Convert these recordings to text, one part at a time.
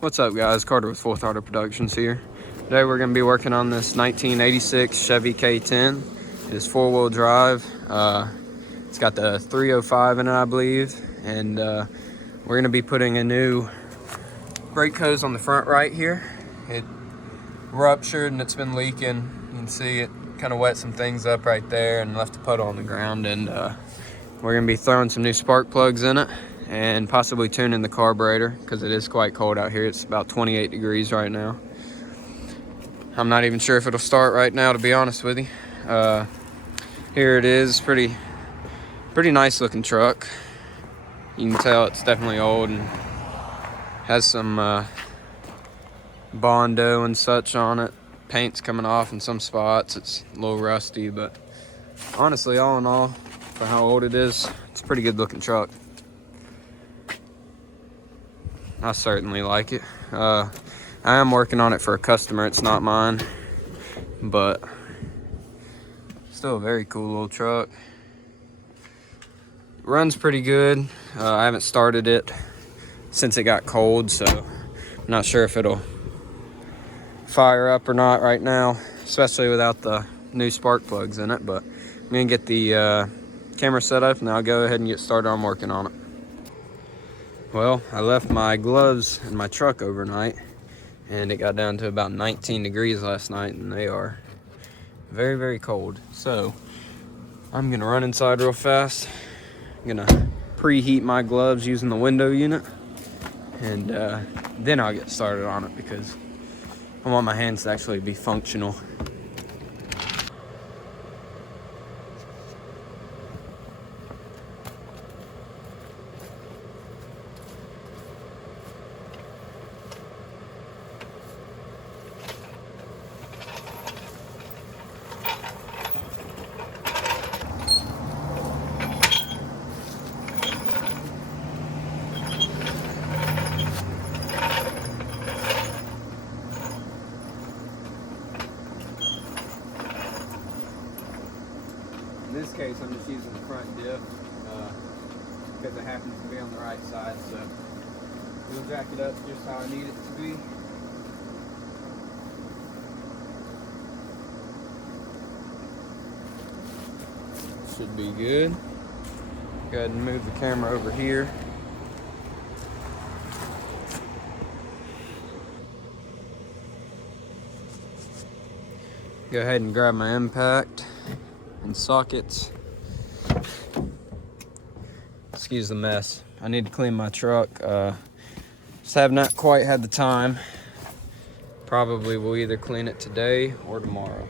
What's up, guys? Carter with Fourth Auto Productions here. Today we're going to be working on this 1986 Chevy K10. It is four-wheel drive. It's got the 305 in it, I believe, and we're going to be putting a new brake hose on the front right here. It ruptured and it's been leaking. You can see it kind of wet some things up right there and left a puddle on the ground, and we're going to be throwing some new spark plugs in it and possibly tuning the carburetor because it is quite cold out here. It's about 28 degrees right now. I'm not even sure if it'll start right now, to be honest with you. Here it is. Pretty nice looking truck. You can tell it's definitely old and has some Bondo and such on it. Paint's coming off in some spots. It's a little rusty, but honestly, all in all, for how old it is, it's a pretty good looking truck. I certainly like it. I am working on it for a customer. It's not mine, but still a very cool little truck. Runs pretty good. I haven't started it since it got cold, so I'm not sure if it'll fire up or not right now, especially without the new spark plugs in it. But I'm gonna get the camera set up and I'll go ahead and get started on working on it. Well, I left my gloves in my truck overnight and it got down to about 19 degrees last night, and they are very, very cold. So I'm gonna run inside real fast. I'm gonna preheat my gloves using the window unit, and then I'll get started on it because I want my hands to actually be functional. In this case, I'm just using the front diff because it happens to be on the right side, so we'll jack it up just how I need it to be. Should be good. Go ahead and move the camera over here. Go ahead and grab my impact and sockets. Excuse the mess. I need to clean my truck. Just have not quite had the time. Probably will either clean it today or tomorrow.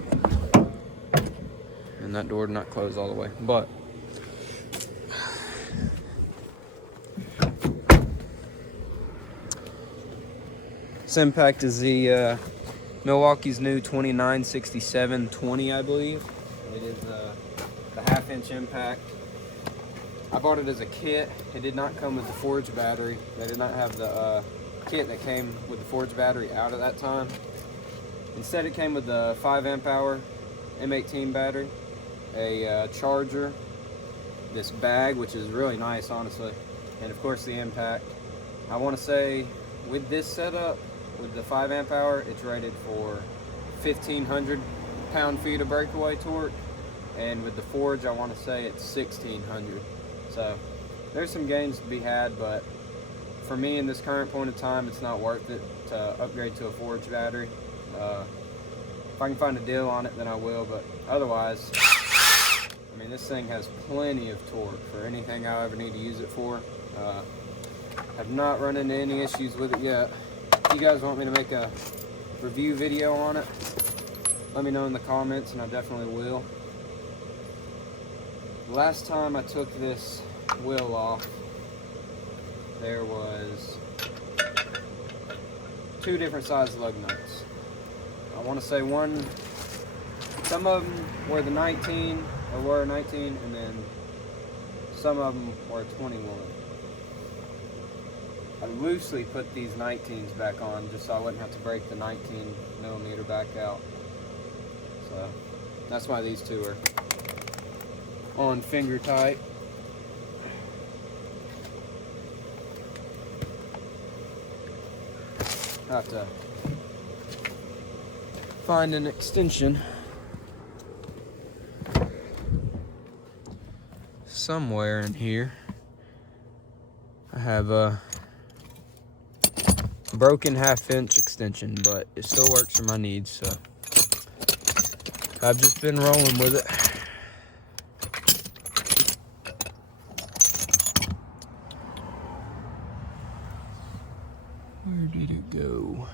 And that door did not close all the way, but this impact is the Milwaukee's new 2967-20, I believe. It is the half-inch impact. I bought it as a kit. It did not come with the forged battery. They did not have the kit that came with the forged battery out at that time. Instead, it came with the 5 amp hour M18 battery, a charger, this bag, which is really nice, honestly, and of course the impact. I want to say with this setup, with the 5 amp hour, it's rated for 1,500 pound-feet of breakaway torque, and with the forge, I want to say it's 1,600. So there's some gains to be had, but for me in this current point of time, it's not worth it to upgrade to a forged battery. If I can find a deal on it, then I will, but otherwise, I mean, this thing has plenty of torque for anything I ever need to use it for. Have not run into any issues with it yet. If you guys want me to make a review video on it, let me know in the comments and I definitely will. Last time I took this wheel off, there was 2 different size lug nuts. I want to say some of them were the 19, and then some of them were 21. I loosely put these 19s back on just so I wouldn't have to break the 19 millimeter back out. So that's why these 2 are on finger tight. I have to find an extension somewhere in here. I have a broken 1/2 inch extension, but it still works for my needs, so I've just been rolling with it. Where did it go?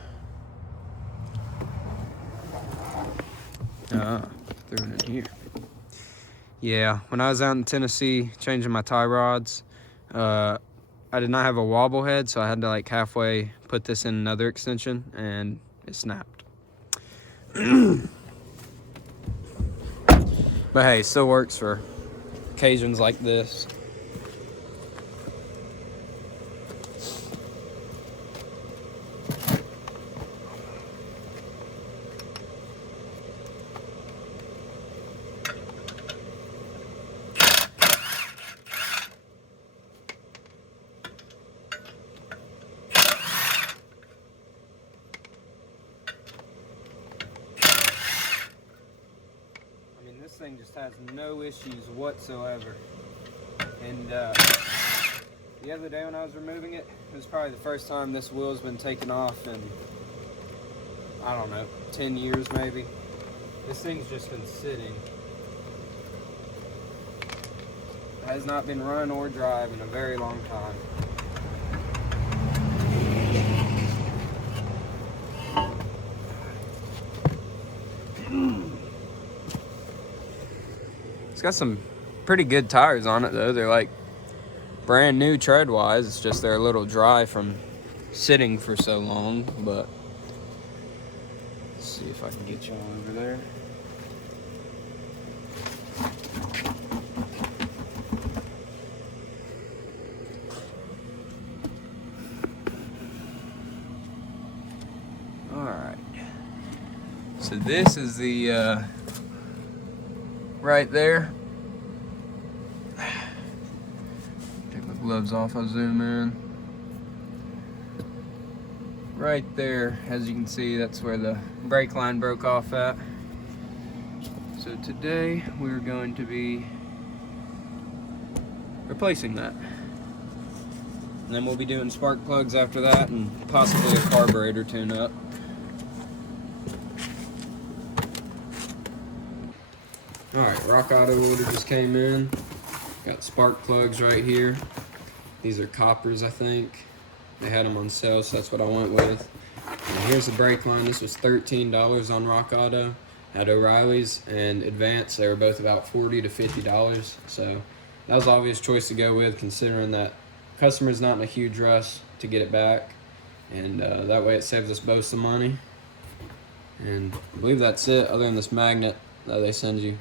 Threw it in here. Yeah, when I was out in Tennessee changing my tie rods, I did not have a wobble head, so I had to like halfway put this in another extension, and it snapped. But hey, it still works for occasions like this. This thing just has no issues whatsoever. And the other day when I was removing it, it was probably the first time this wheel's been taken off in, I don't know, 10 years maybe. This thing's just been sitting. It has not been run or drive in a very long time. It's got some pretty good tires on it though. They're like brand new tread wise. It's just they're a little dry from sitting for so long, but let's see if I can get you on over there. All right. So this is the right there. Take my gloves off, I'll zoom in. Right there, as you can see, that's where the brake line broke off at. So today we're going to be replacing that. And then we'll be doing spark plugs after that and possibly a carburetor tune-up. Alright, Rock Auto order just came in. Got spark plugs right here. These are coppers, I think. They had them on sale, so that's what I went with. And here's the brake line. This was $13 on Rock Auto. At O'Reilly's and Advance, they were both about $40 to $50. So that was the obvious choice to go with, considering that customer's not in a huge rush to get it back. And that way it saves us both some money. And I believe that's it, other than this magnet that they send you.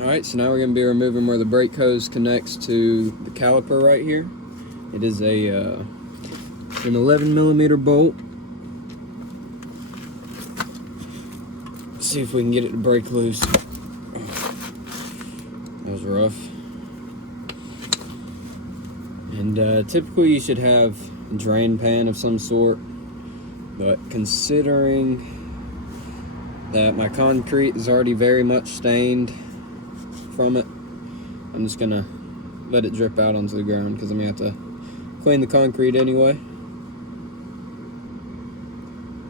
Alright, so now we're going to be removing where the brake hose connects to the caliper right here. It is a an 11mm bolt. Let's see if we can get it to break loose. That was rough. And typically you should have a drain pan of some sort, but considering that my concrete is already very much stained from it, I'm just gonna let it drip out onto the ground because I'm gonna have to clean the concrete anyway.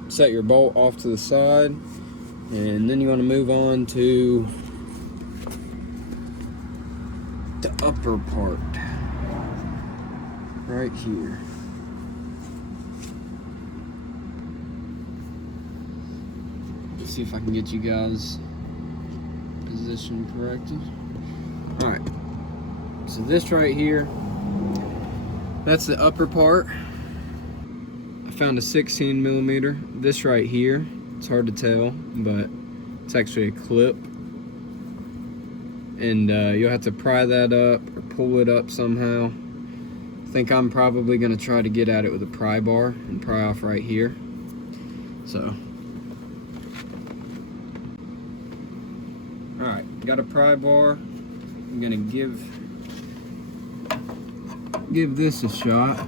Set your bolt off to the side, and then you want to move on to the upper part right here. Let's see if I can get you guys position corrected. Alright, so this right here, that's the upper part. I found a 16mm. This right here, it's hard to tell, but it's actually a clip. And you'll have to pry that up or pull it up somehow. I think I'm probably going to try to get at it with a pry bar and pry off right here. So, alright, got a pry bar. I'm going to give this a shot.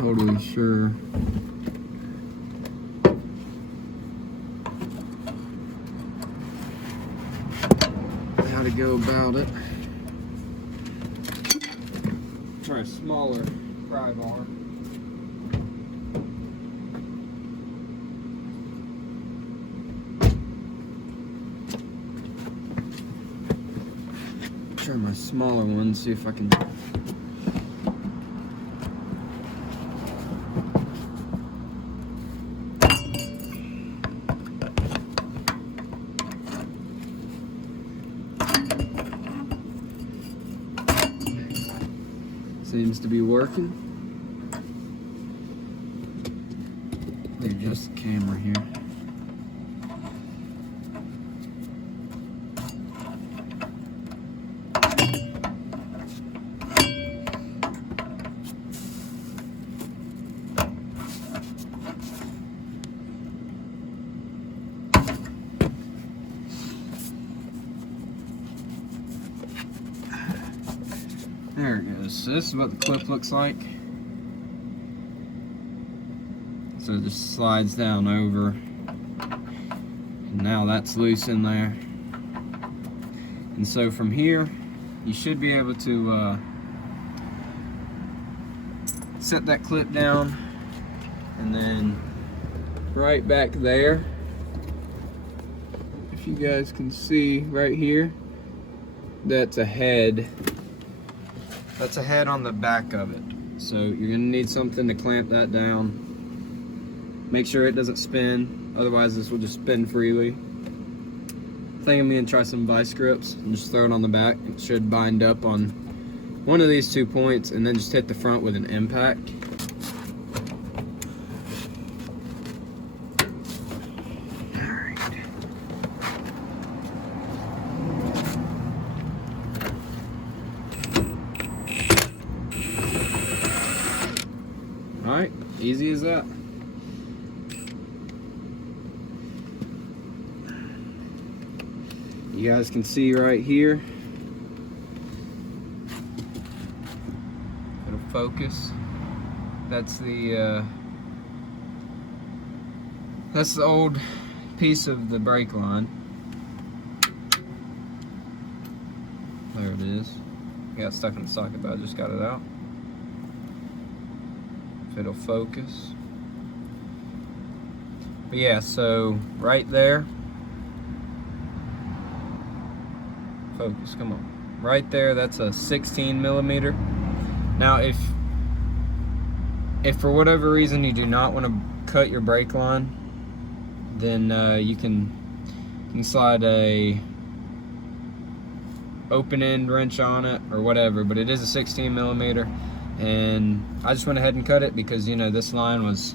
totally sure. How to go about it. Try a smaller pry bar. Try my smaller one, see if I can. Seems to be working. Adjust the camera here. There it goes. So this is what the clip looks like. So it just slides down over. And now that's loose in there. And so from here, you should be able to set that clip down. And then right back there, if you guys can see right here, that's a head. That's a head on the back of it. So you're gonna need something to clamp that down. Make sure it doesn't spin, otherwise this will just spin freely. I think I'm gonna try some vice grips and just throw it on the back. It should bind up on one of these 2 points and then just hit the front with an impact. Alright, easy as that. You guys can see right here. It'll focus. That's the old piece of the brake line. There it is. Got stuck in the socket, but I just got it out. If it'll focus. But yeah, so right there. Focus, come on. Right there, that's a 16 millimeter. Now, if for whatever reason you do not want to cut your brake line, then you can slide a open end wrench on it or whatever, but it is a 16 millimeter. And I just went ahead and cut it because, you know, this line was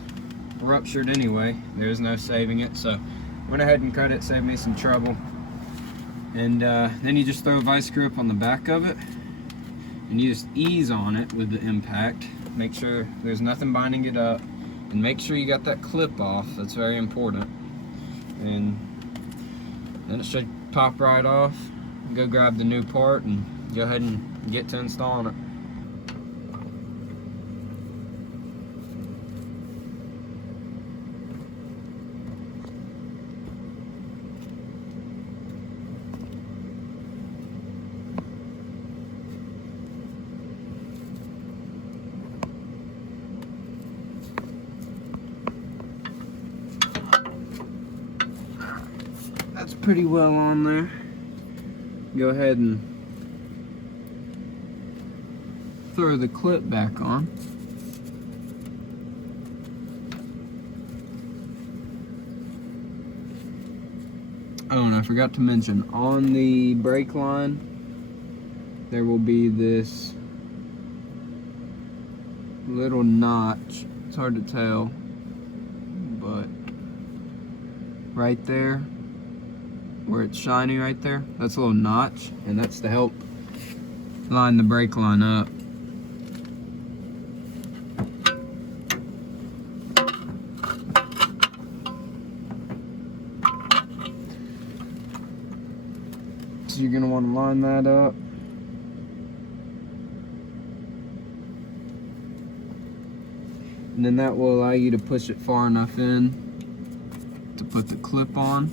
ruptured anyway. There is no saving it, so went ahead and cut it, saved me some trouble. And then you just throw a vice grip on the back of it, and you just ease on it with the impact. Make sure there's nothing binding it up, and make sure you got that clip off. That's very important. And then it should pop right off. Go grab the new part and go ahead and get to installing it. That's pretty well on there. Go ahead and throw the clip back on. Oh, and I forgot to mention, on the brake line, there will be this little notch. It's hard to tell, but right there, where it's shiny right there, that's a little notch, and that's to help line the brake line up. So you're gonna want to line that up. And then that will allow you to push it far enough in to put the clip on.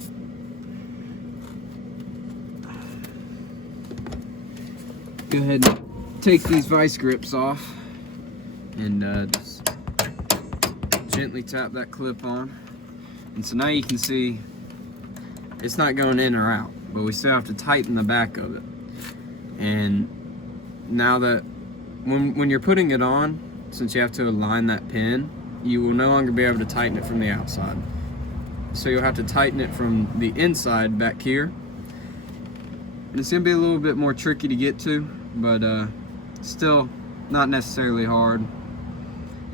Go ahead and take these vice grips off and just gently tap that clip on. And so now you can see it's not going in or out, but we still have to tighten the back of it. And now that when you're putting it on, since you have to align that pin, you will no longer be able to tighten it from the outside. So you'll have to tighten it from the inside back here. And it's gonna be a little bit more tricky to get to, but still not necessarily hard.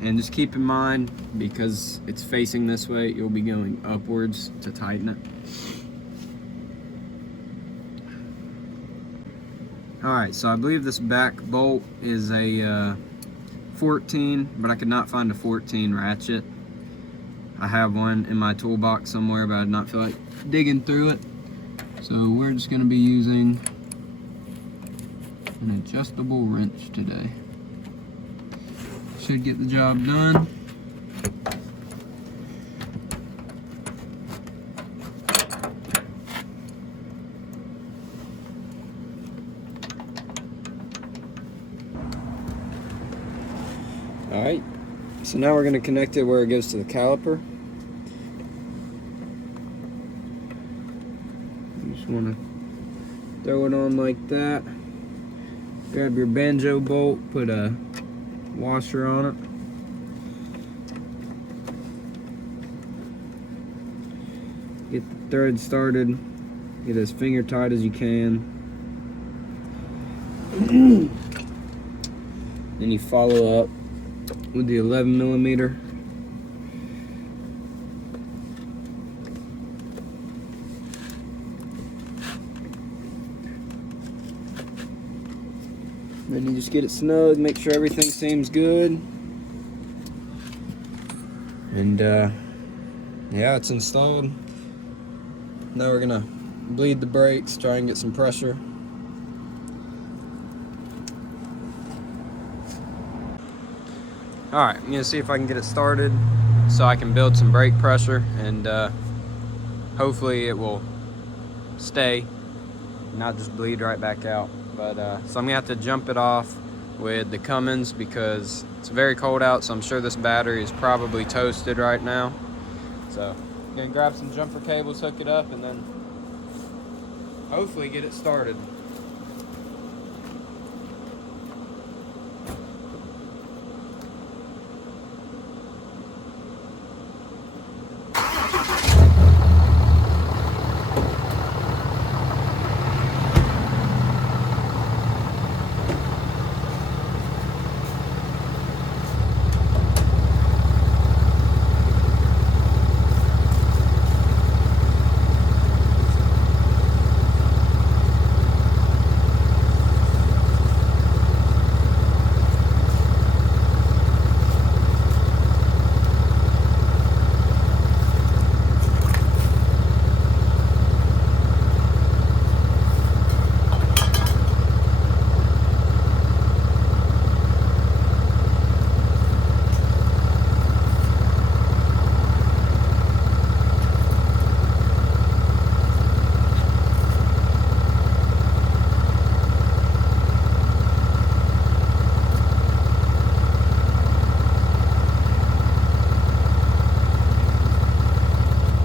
And just keep in mind, because it's facing this way, you'll be going upwards to tighten it. Alright, so I believe this back bolt is a 14, but I could not find a 14 ratchet. I have one in my toolbox somewhere, but I did not feel like digging through it. So we're just going to be using an adjustable wrench today. Should get the job done. Alright, so now we're going to connect it where it goes to the caliper. You just want to throw it on like that. Grab your banjo bolt, put a washer on it. Get the thread started. Get as finger tight as you can. Then you follow up with the 11mm. Then you just get it snug, make sure everything seems good. And yeah, it's installed. Now we're gonna bleed the brakes, try and get some pressure. Alright, I'm gonna see if I can get it started so I can build some brake pressure, and hopefully it will stay, not just bleed right back out. But so I'm gonna have to jump it off with the Cummins because it's very cold out, so I'm sure this battery is probably toasted right now. So I'm gonna grab some jumper cables, hook it up, and then hopefully get it started.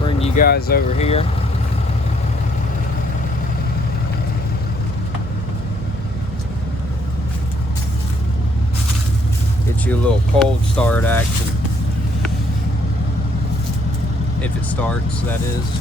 Bring you guys over here. Get you a little cold start action. If it starts, that is.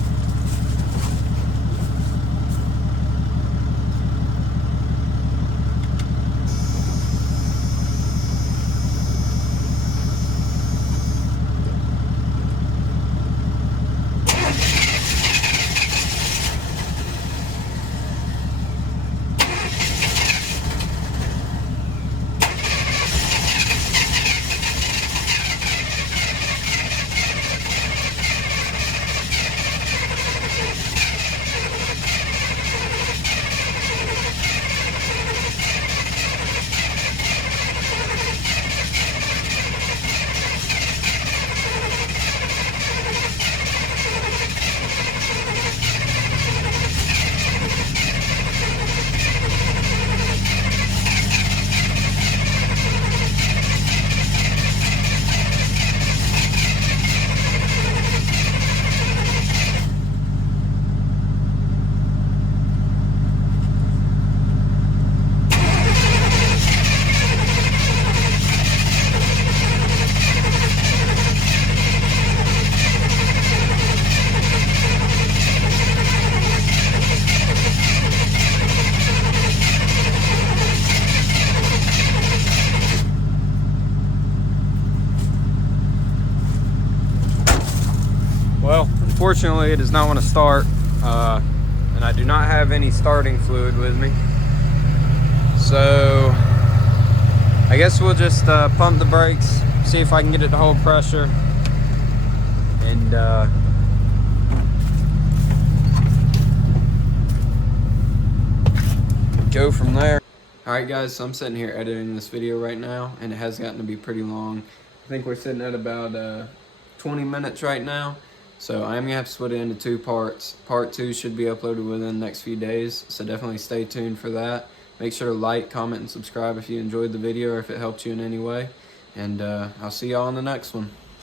unfortunately it does not want to start, and I do not have any starting fluid with me. So I guess we'll just pump the brakes, see if I can get it to hold pressure, and go from there. Alright guys, so I'm sitting here editing this video right now, and it has gotten to be pretty long. I think we're sitting at about 20 minutes right now. So I'm gonna have to split it into 2 parts. Part 2 should be uploaded within the next few days, so definitely stay tuned for that. Make sure to like, comment, and subscribe if you enjoyed the video or if it helped you in any way. And I'll see y'all in the next one.